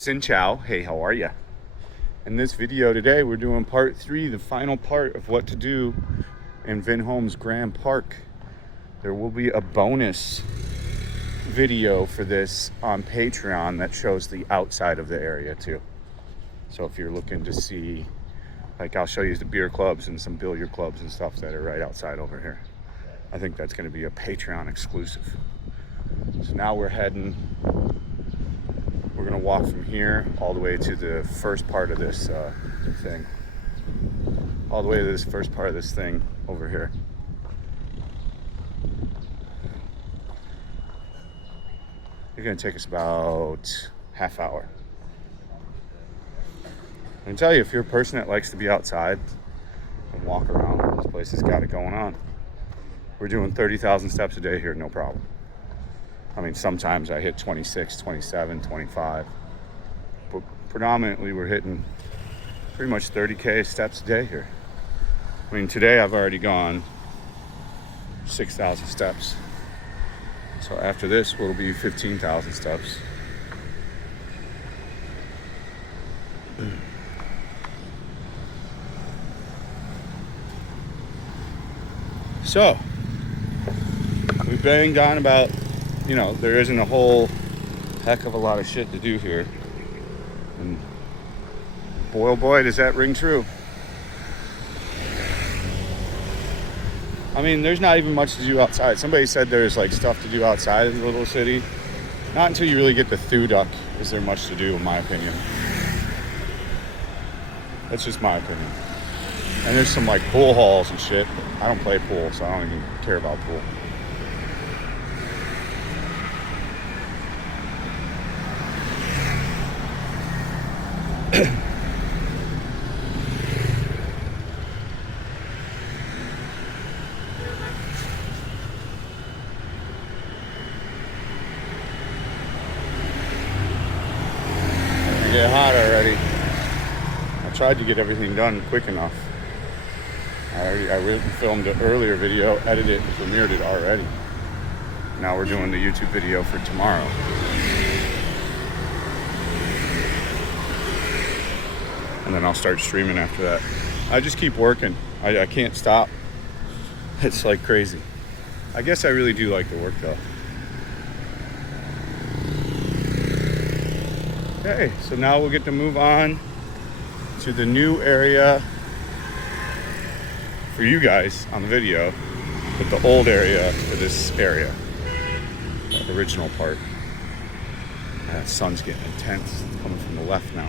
Xin Chao, hey, how are ya? In this video today, we're doing part 3, the final part of what to do in Vinhomes Grand Park. There will be a bonus video for this on Patreon that shows the outside of the area too. So if you're looking to see, like, I'll show you the beer clubs and some billiard clubs and stuff that are right outside over here. I think that's going to be a Patreon exclusive. So now we're going to walk from here all the way to the first part of this thing. All the way to this first part of this thing over here. It's going to take us about half hour. I can tell you, if you're a person that likes to be outside and walk around, this place has got it going on. We're doing 30,000 steps a day here, no problem. I mean, sometimes I hit 26, 27, 25. But predominantly, we're hitting pretty much 30K steps a day here. I mean, today I've already gone 6,000 steps. So after this, it'll be 15,000 steps. So, we banged on about, there isn't a whole heck of a lot of shit to do here. And boy, oh boy, does that ring true. I mean, there's not even much to do outside. Somebody said there's like stuff to do outside of the little city. Not until you really get to Thuduck is there much to do, in my opinion. That's just my opinion. And there's some like pool halls and shit. I don't play pool, so I don't even care about pool. Get hot already. I tried to get everything done quick enough. I filmed an earlier video, edited it, and premiered it already. Now we're doing the YouTube video for tomorrow. And then I'll start streaming after that. I just keep working. I can't stop. It's like crazy. I guess I really do like to work though. Okay, so now we'll get to move on to the new area for you guys on the video, but the old area for this area, the original part. That sun's getting intense. It's coming from the left now.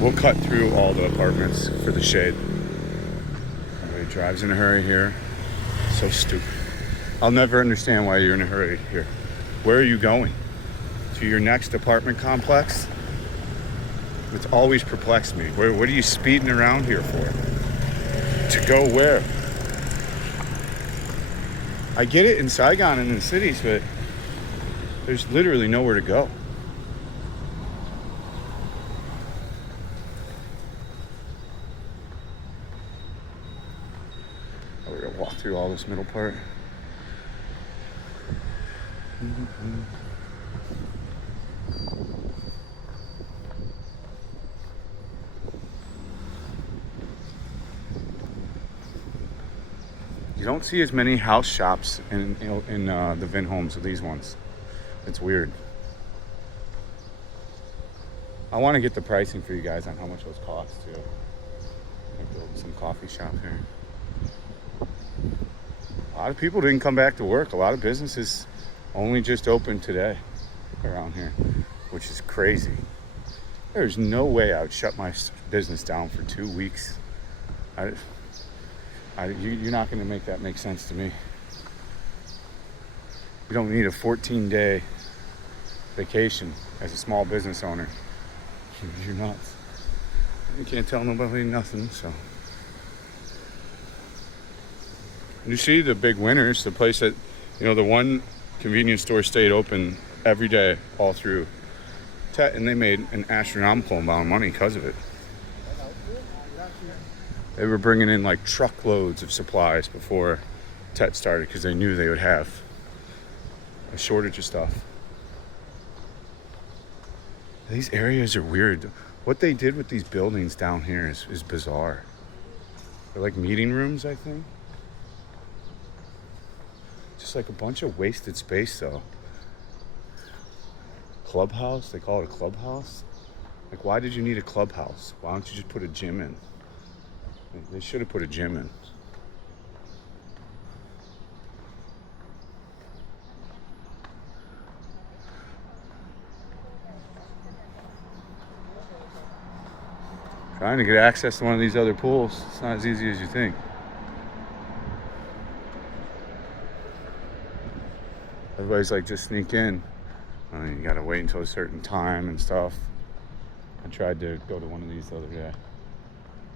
We'll cut through all the apartments for the shade. Everybody drives in a hurry here. So stupid. I'll never understand why you're in a hurry here. Where are you going? To your next apartment complex? It's always perplexed me. What are you speeding around here for? To go where? I get it in Saigon and in the cities, but there's literally nowhere to go. Oh, we're gonna walk through all this middle part. You don't see as many house shops in the Vinhomes of these ones. It's weird. I want to get the pricing for you guys on how much those cost too. I built some coffee shop here. A lot of people didn't come back to work. A lot of businesses only just opened today around here, which is crazy. There's no way I would shut my business down for 2 weeks. You're not going to make that make sense to me. You don't need a 14-day vacation as a small business owner. You're nuts. You can't tell nobody nothing, so. You see the big winners, the place that, the one convenience store stayed open every day all through Tet, and they made an astronomical amount of money because of it. They were bringing in like truckloads of supplies before Tet started because they knew they would have a shortage of stuff. These areas are weird. What they did with these buildings down here is bizarre. They're like meeting rooms, I think. Just like a bunch of wasted space, though. Clubhouse? They call it a clubhouse? Like, why did you need a clubhouse? Why don't you just put a gym in? They should have put a gym in. Trying to get access to one of these other pools, it's not as easy as you think. Everybody's like, just sneak in. You gotta wait until a certain time and stuff. I tried to go to one of these the other day.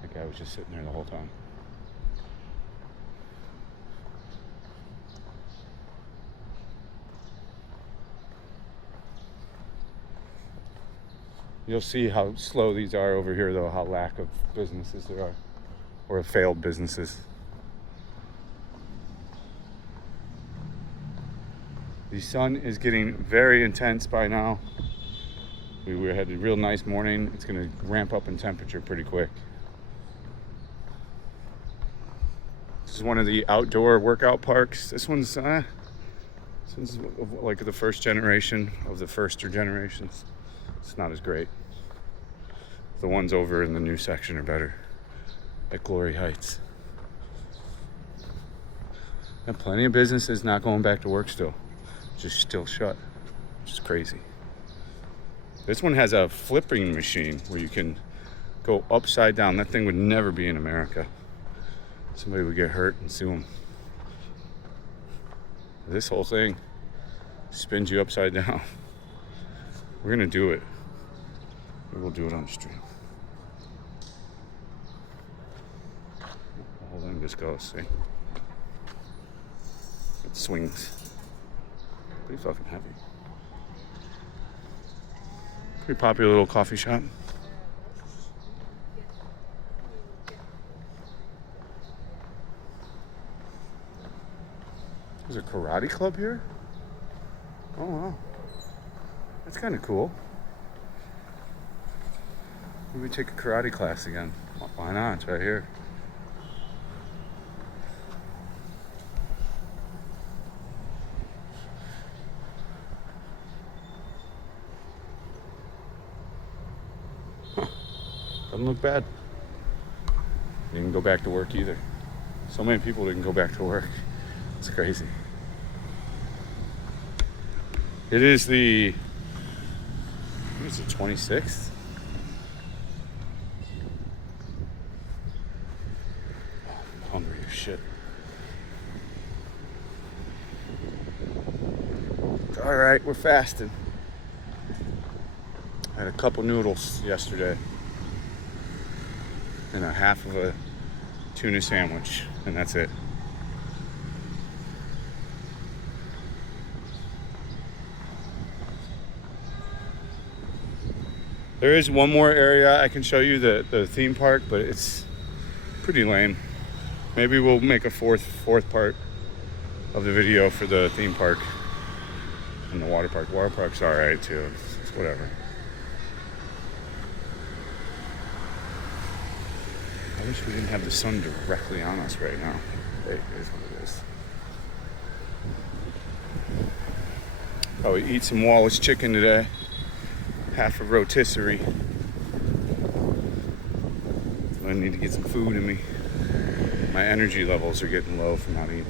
That guy was just sitting there the whole time. You'll see how slow these are over here, though, how lack of businesses there are, or failed businesses. The sun is getting very intense by now. We had a real nice morning. It's going to ramp up in temperature pretty quick. This is one of the outdoor workout parks. This one's like the first generation of the firster generations. It's not as great. The ones over in the new section are better, at Glory Heights. And plenty of businesses not going back to work still. Just still shut, which is crazy. This one has a flipping machine where you can go upside down. That thing would never be in America. Somebody would get hurt and sue them. This whole thing spins you upside down. We're gonna do it. We'll do it on the stream. The whole thing just goes, see? It swings. Pretty fucking heavy. Pretty popular little coffee shop. There's a karate club here? Oh wow. That's kind of cool. Maybe take a karate class again. Why not? It's right here. Huh. Doesn't look bad. Didn't go back to work either. So many people didn't go back to work. It's crazy. It is the, what is it, 26th? I'm hungry as shit. All right, we're fasting. I had a couple noodles yesterday and a half of a tuna sandwich, and that's it. There is one more area I can show you, the theme park, but it's pretty lame. Maybe we'll make a fourth part of the video for the theme park and the water park. Water park's all right too. It's whatever. I wish we didn't have the sun directly on us right now. It is what it is. Probably eat some Wallace chicken today. Half a rotisserie. I need to get some food in me. My energy levels are getting low from not eating.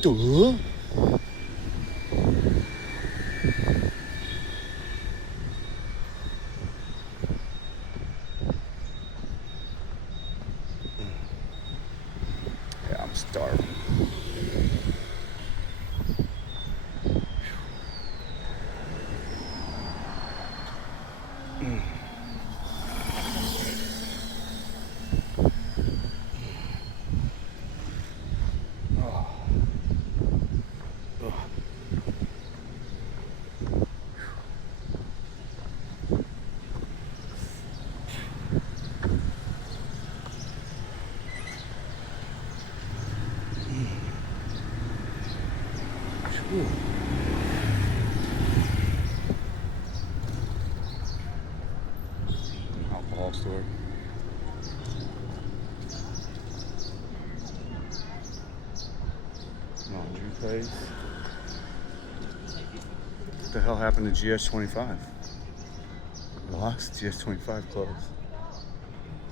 Duh. Yeah, I'm starving. Ooh. An alcohol store. Laundry place. What the hell happened to GS25? Lost? GS25 closed.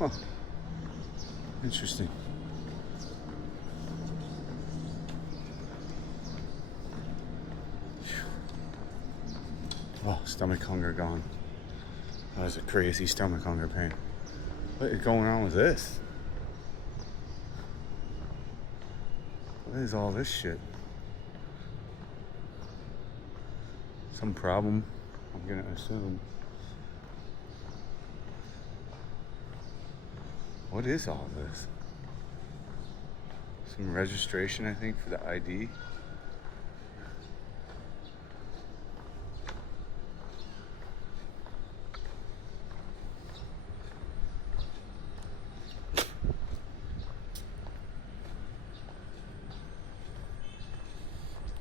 Huh. Interesting. Oh, stomach hunger gone. That was a crazy stomach hunger pain. What is going on with this? What is all this shit? Some problem, I'm gonna assume. What is all this? Some registration, I think, for the ID.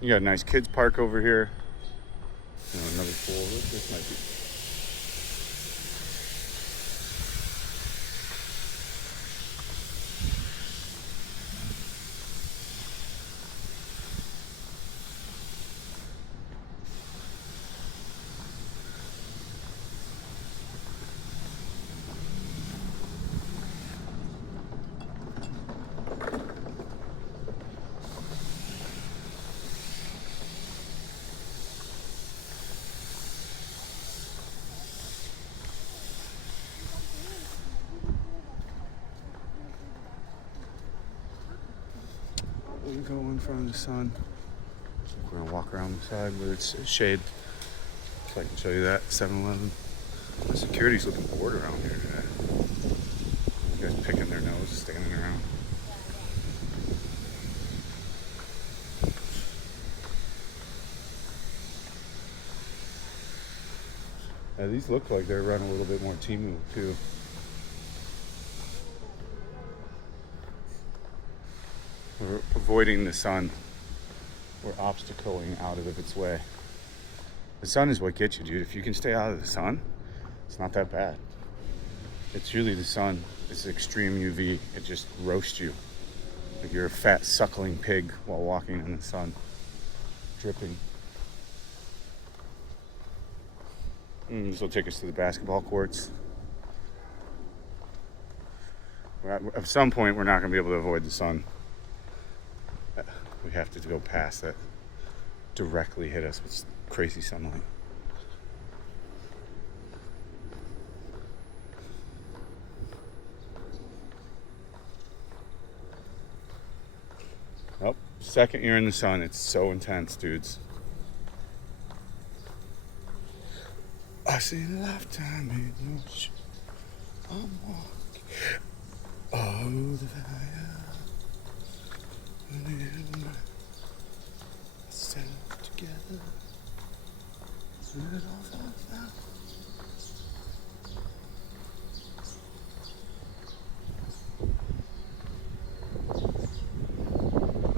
You got a nice kids park over here. Another pool. This might be. We go in front of the sun. We're gonna walk around the side where it's shade. So I can show you that. 7-Eleven. The security's looking bored around here today. You guys picking their nose, standing around. Yeah, these look like they're running a little bit more Temu too. We're avoiding the sun. We're obstacling out of its way. The sun is what gets you, dude. If you can stay out of the sun, it's not that bad. It's really the sun. It's extreme UV. It just roasts you. Like you're a fat suckling pig while walking in the sun. Dripping. This will take us to the basketball courts. At some point, we're not going to be able to avoid the sun. We have to go past that. Directly hit us with crazy sunlight. Oh, second year in the sun. It's so intense, dudes. I see a lifetime in motion. I'm walking. Oh, the fire. Stand together. It all falls down.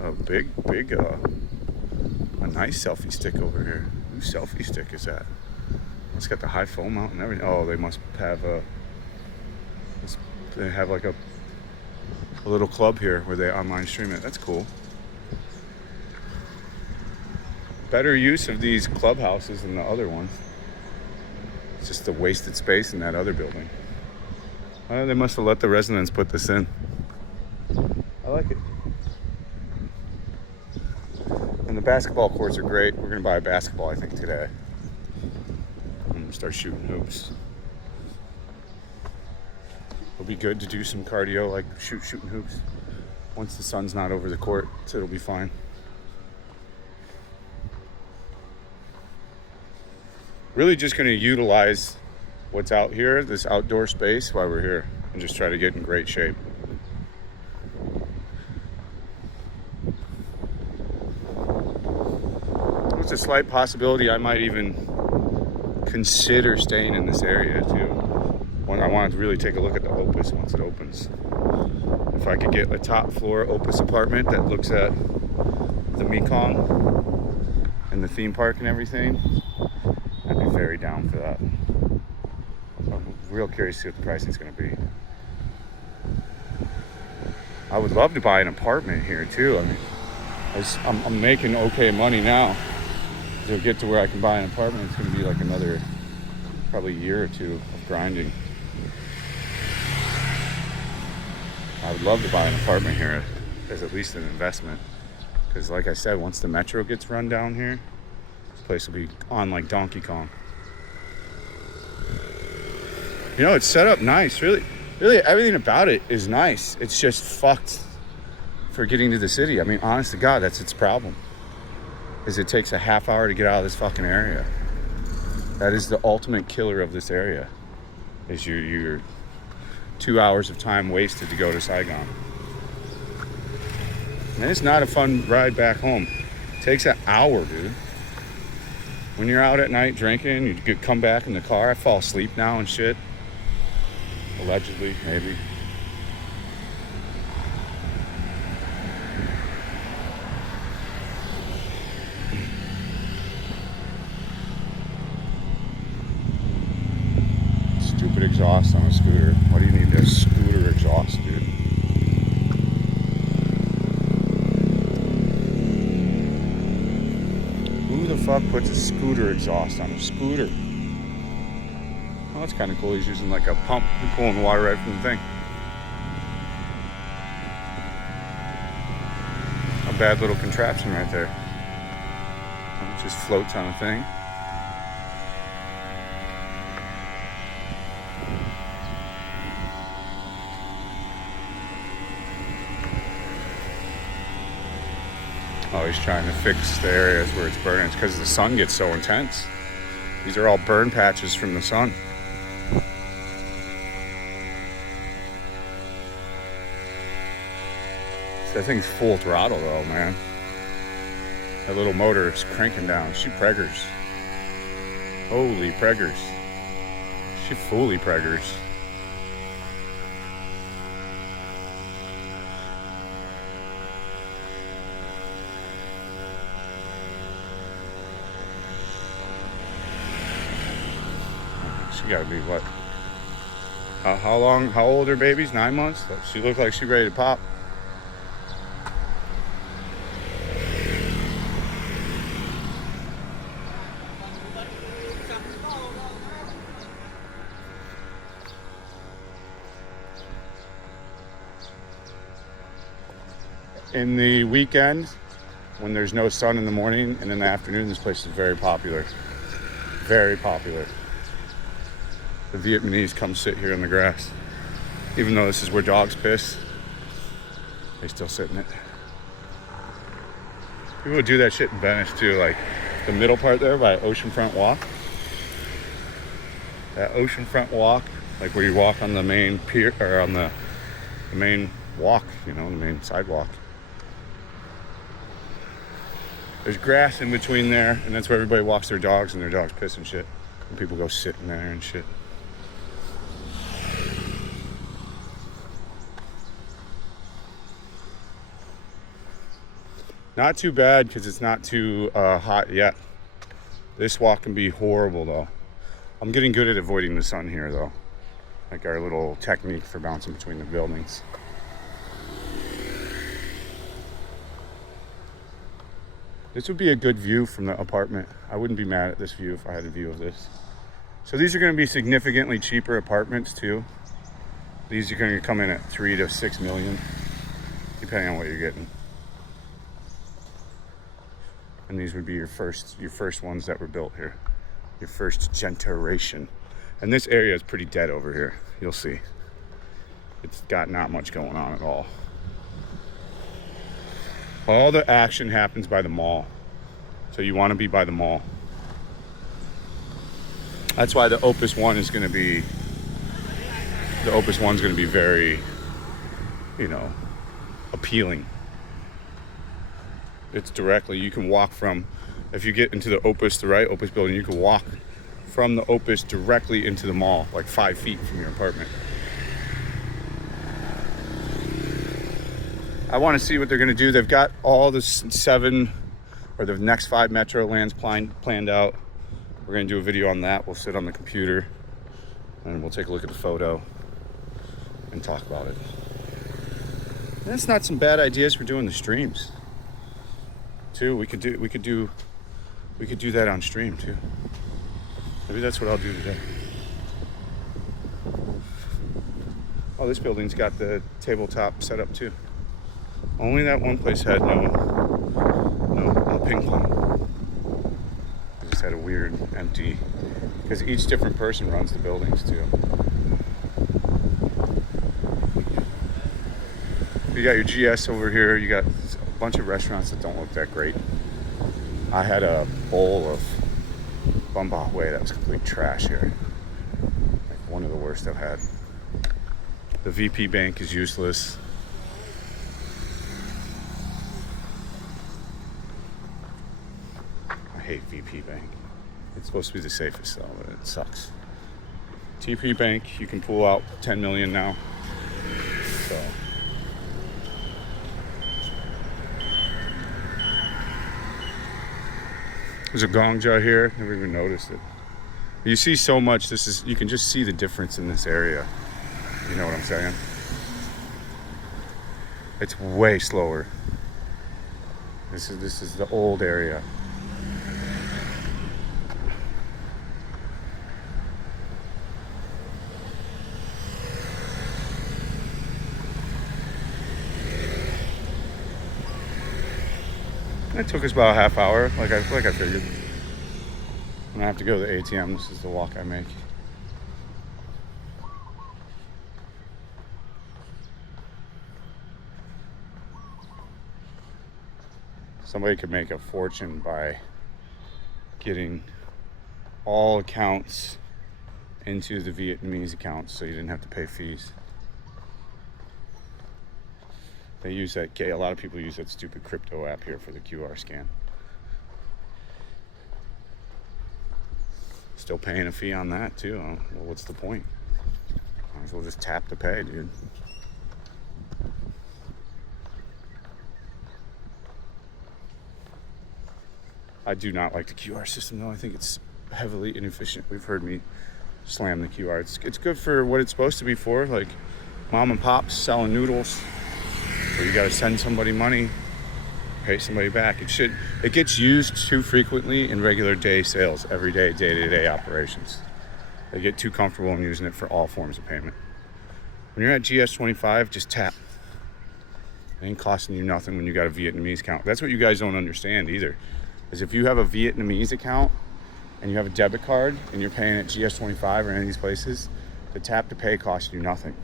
A big, a nice selfie stick over here. Whose selfie stick is that? It's got the high foam mount and everything. Oh, they must have they have like a little club here where they online stream it. That's cool. Better use of these clubhouses than the other ones. It's just the wasted space in that other building. They must have let the residents put this in. I like it. And the basketball courts are great. We're gonna buy a basketball, I think, today. I'm gonna start shooting hoops. It'll be good to do some cardio, like shooting hoops. Once the sun's not over the court, so it'll be fine. Really just gonna utilize what's out here, this outdoor space, while we're here, and just try to get in great shape. There's a slight possibility I might even consider staying in this area too. When I wanted to really take a look at the Opus once it opens. If I could get a top floor Opus apartment that looks at the Mekong, and the theme park and everything, I'd be very down for that. I'm real curious to see what the pricing is going to be. I would love to buy an apartment here too. I mean, I'm making okay money now. To get to where I can buy an apartment, it's going to be like another probably year or two of grinding. I would love to buy an apartment here as at least an investment, because like I said, once the metro gets run down here, this place will be on like Donkey Kong. You know, it's set up nice. Really everything about it is nice. It's just fucked for getting to the city. I mean, honest to God, that's its problem, is it takes a half hour to get out of this fucking area. That is the ultimate killer of this area, is your 2 hours of time wasted to go to Saigon. And it's not a fun ride back home. It takes an hour, dude. When you're out at night drinking, you could come back in the car. I fall asleep now and shit. Allegedly, maybe. Stupid exhaust on a scooter. Why do you need a scooter exhaust, dude? Who the fuck puts a scooter exhaust on a scooter? Well, that's kind of cool. He's using like a pump to pulling water right from the thing. A bad little contraption right there. It just floats on a thing. Oh, he's trying to fix the areas where it's burning. It's because the sun gets so intense. These are all burn patches from the sun. That thing's full throttle though, man. That little motor is cranking down. She preggers. Holy preggers. She fully preggers. She gotta be what? How old are babies? 9 months? She looked like she ready to pop. In the weekend, when there's no sun in the morning and in the afternoon, this place is very popular. Very popular. The Vietnamese come sit here in the grass. Even though this is where dogs piss, they still sit in it. People would do that shit in Venice too, like the middle part there by Oceanfront Walk. That Oceanfront Walk, like where you walk on the main pier, or on the main walk, you know, the main sidewalk. There's grass in between there, and that's where everybody walks their dogs, and their dogs piss and shit. And people go sit in there and shit. Not too bad because it's not too hot yet. This walk can be horrible though. I'm getting good at avoiding the sun here though. Like our little technique for bouncing between the buildings. This would be a good view from the apartment. I wouldn't be mad at this view if I had a view of this. So these are going to be significantly cheaper apartments too. These are going to come in at 3 to 6 million, depending on what you're getting. And these would be your first ones that were built here, your first generation. And this area is pretty dead over here. You'll see. It's got not much going on at all. All the action happens by the mall. So you want to be by the mall. That's why the Opus One is going to be, very, appealing. It's directly, you can walk from, if you get into the Opus building, you can walk from the Opus directly into the mall, like 5 feet from your apartment. I want to see what they're going to do. They've got all the 7 or the next 5 metro lands planned out. We're gonna do a video on that. We'll sit on the computer and we'll take a look at the photo and talk about it. And that's not some bad ideas for doing the streams too. We could do that on stream too. Maybe that's what I'll do today. Oh, this building's got the tabletop set up too. Only that one place had no ping pong. It just had a weird empty, because each different person runs the buildings too. You got your GS over here. You got a bunch of restaurants that don't look that great. I had a bowl of Bumbahui that was complete trash here. Like one of the worst I've had. The VP Bank is useless. I hate VP Bank. It's supposed to be the safest though, but it sucks. TP Bank, you can pull out 10 million now. So. There's a gongja here. Never even noticed it. You see so much. You can just see the difference in this area. You know what I'm saying? It's way slower. This is the old area. It took us about a half hour, like I figured. When I have to go to the ATM, this is the walk I make. Somebody could make a fortune by getting all accounts into the Vietnamese accounts so you didn't have to pay fees. They use that, a lot of people use that stupid crypto app here for the QR scan. Still paying a fee on that too. Well, what's the point? Might as well just tap to pay, dude. I do not like the QR system though. I think it's heavily inefficient. We've heard me slam the QR. It's good for what it's supposed to be for, like mom and pops selling noodles, where you gotta send somebody money, pay somebody back. It gets used too frequently in regular day sales, everyday, day-to-day operations. They get too comfortable in using it for all forms of payment. When you're at GS25, just tap. It ain't costing you nothing when you got a Vietnamese account. That's what you guys don't understand either. Is if you have a Vietnamese account and you have a debit card and you're paying at GS25 or any of these places, the tap to pay costs you nothing.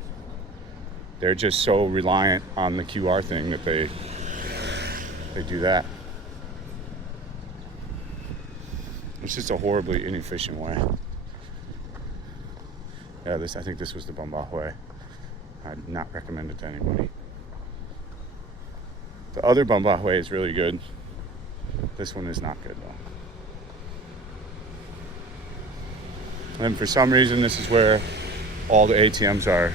They're just so reliant on the QR thing that they do that. It's just a horribly inefficient way. Yeah, I think this was the Bumbahui. I'd not recommend it to anybody. The other Bumbahui is really good. This one is not good though. And for some reason, this is where all the ATMs are.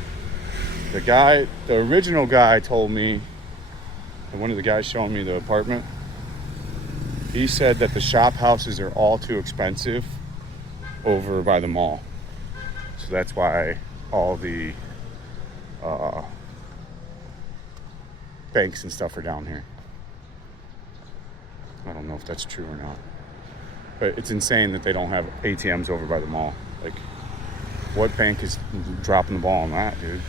The original guy told me, and one of the guys showing me the apartment, he said that the shop houses are all too expensive over by the mall. So that's why all the banks and stuff are down here. I don't know if that's true or not. But it's insane that they don't have ATMs over by the mall. Like, what bank is dropping the ball on that, dude?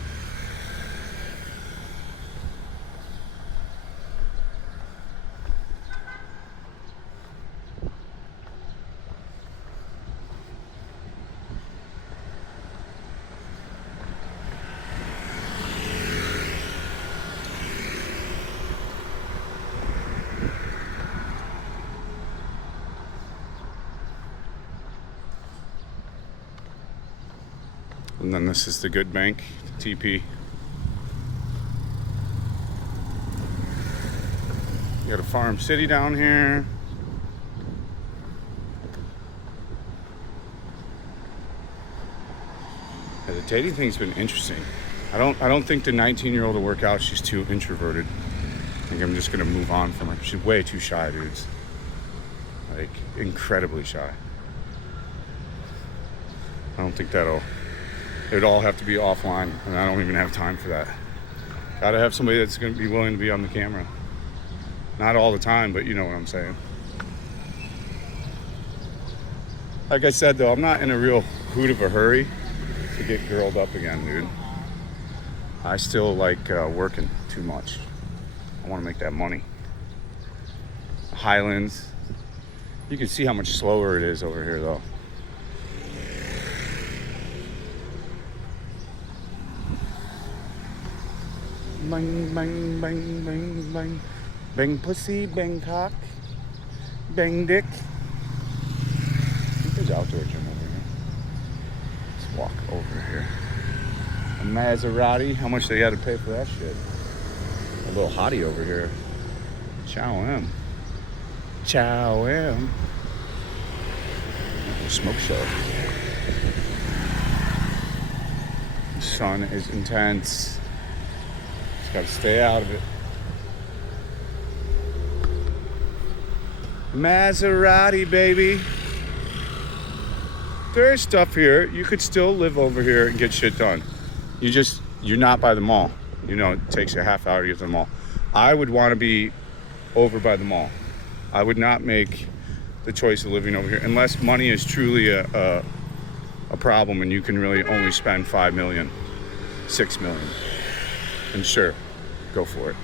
And then this is the good bank, TP. You got a Farm City down here. Yeah, the dating thing's been interesting. I don't think the 19-year-old will work out. She's too introverted. I think I'm just gonna move on from her. She's way too shy, dudes. Like, incredibly shy. I don't think it'd all have to be offline, and I don't even have time for that. Gotta have somebody that's gonna be willing to be on the camera. Not all the time, but you know what I'm saying. Like I said, though, I'm not in a real hoot of a hurry to get girled up again, dude. I still like working too much. I want to make that money. Highlands. You can see how much slower it is over here, though. Bang, bang, bang, bang, bang. Bang pussy, bang cock, bang dick. I think there's an outdoor gym over here. Let's walk over here. A Maserati. How much they had to pay for that shit? A little hottie over here. Chow M. Chow M. Smoke show. The sun is intense. Just gotta stay out of it. Maserati, baby. There's stuff here. You could still live over here and get shit done. You're not by the mall. You know, it takes you a half hour to get to the mall. I would want to be over by the mall. I would not make the choice of living over here unless money is truly a problem and you can really only spend 5 million, 6 million. And sure, go for it.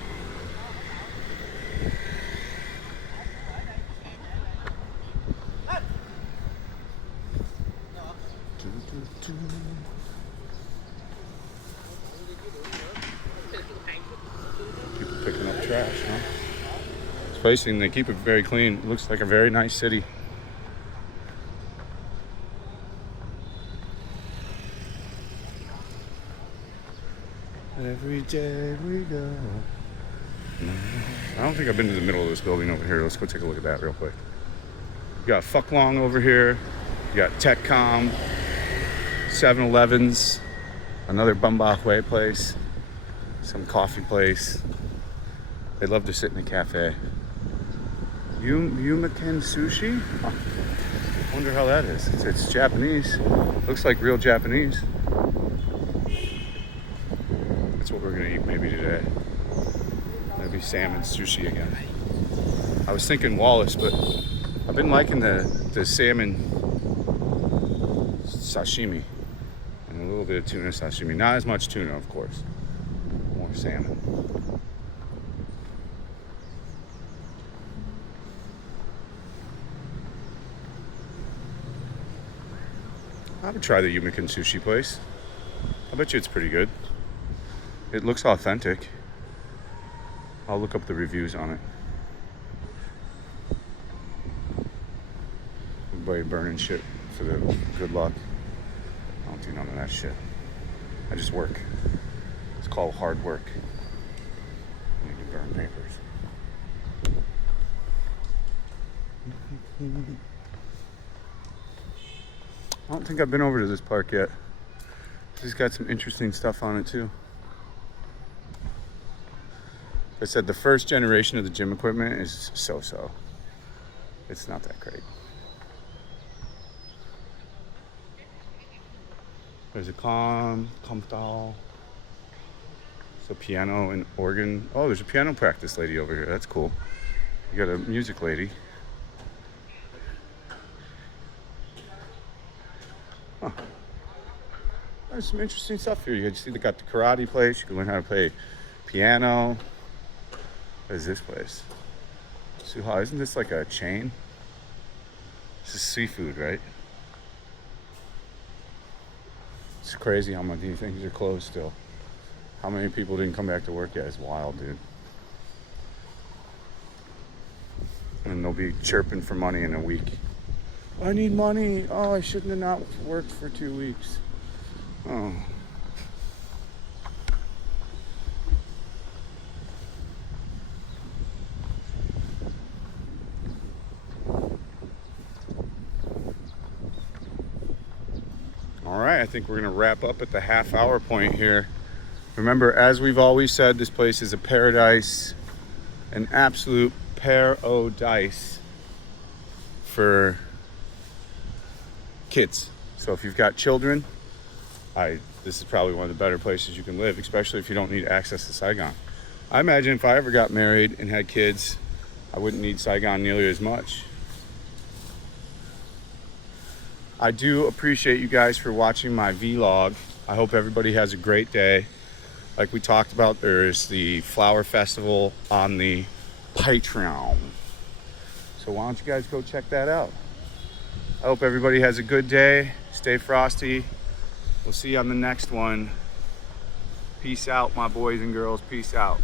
People picking up trash, huh? This place, and they keep it very clean. It looks like a very nice city. Every day we go. I don't think I've been to the middle of this building over here. Let's go take a look at that real quick. You got Fuck Long over here. You got TechCom, 7-Elevens, another Bumbachway place, some coffee place. They love to sit in a cafe. Yumiken Sushi? Huh. I wonder how that is. It's Japanese. Looks like real Japanese. That's what we're gonna eat maybe today. Maybe salmon sushi again. I was thinking Wallace, but I've been liking the salmon sashimi and a little bit of tuna sashimi. Not as much tuna, of course. More salmon. I would try the Yumiken sushi place. I bet you it's pretty good. It looks authentic. I'll look up the reviews on it. Everybody burning shit for the good luck. I don't do none of that shit. I just work. It's called hard work. I need to burn papers. I don't think I've been over to this park yet. It's got some interesting stuff on it too. Like I said, the first generation of the gym equipment is so-so. It's not that great. There's a comtal. It's a piano and organ. Oh, there's a piano practice lady over here. That's cool. You got a music lady. Huh. There's some interesting stuff here. You see they got the karate place. You can learn how to play piano. What is this place? Suha, isn't this like a chain? This is seafood, right? It's crazy how many things are closed still. How many people didn't come back to work yet? It's wild, dude. And they'll be chirping for money in a week. I need money. Oh, I shouldn't have not worked for 2 weeks. Oh. All right, I think we're gonna wrap up at the half-hour point here. Remember, as we've always said, this place is a paradise, an absolute paradise. for kids. So if you've got children, this is probably one of the better places you can live, especially if you don't need access to Saigon. I imagine if I ever got married and had kids, I wouldn't need Saigon nearly as much. I do appreciate you guys for watching my vlog. I hope everybody has a great day. Like we talked about, there's the flower festival on the Patreon. So why don't you guys go check that out? I hope everybody has a good day. Stay frosty. We'll see you on the next one. Peace out, my boys and girls. Peace out.